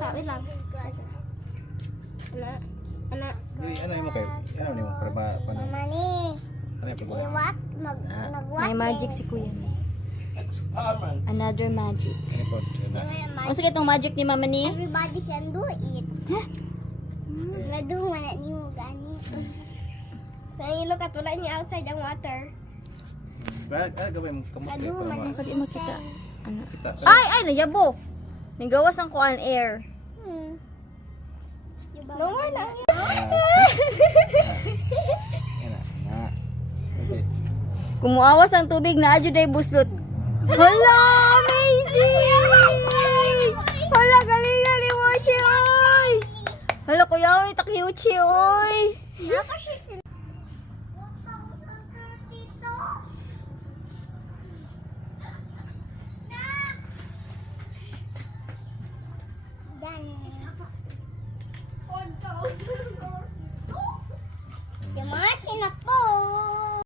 Sabi lang. Anak. Ano mo kayo? Ano mo? Para ba? Mama ni. Ano yung problema? Iwat. Nagwat. May magic si Kuya. Another magic. Ano po? O sige, itong magic ni Mama ni. Everybody can do it. Huh? Nado man ni mo gani. So, look at wala niya outside ang water. Ano gawin mo? Kamusta Nado yung man. para Pwede makita. Ano? makita? Ay, nayabo. Nagawas ang kuan air. No more lang. Yan na. Okay. Kumuawas ang tubig na adyo day buslot. Hala, amazing! Hala, galingan ni Mochi, oy! Hala, kuya, oy, takyuchi, oy! Napa siya sin. Si Marcy na po.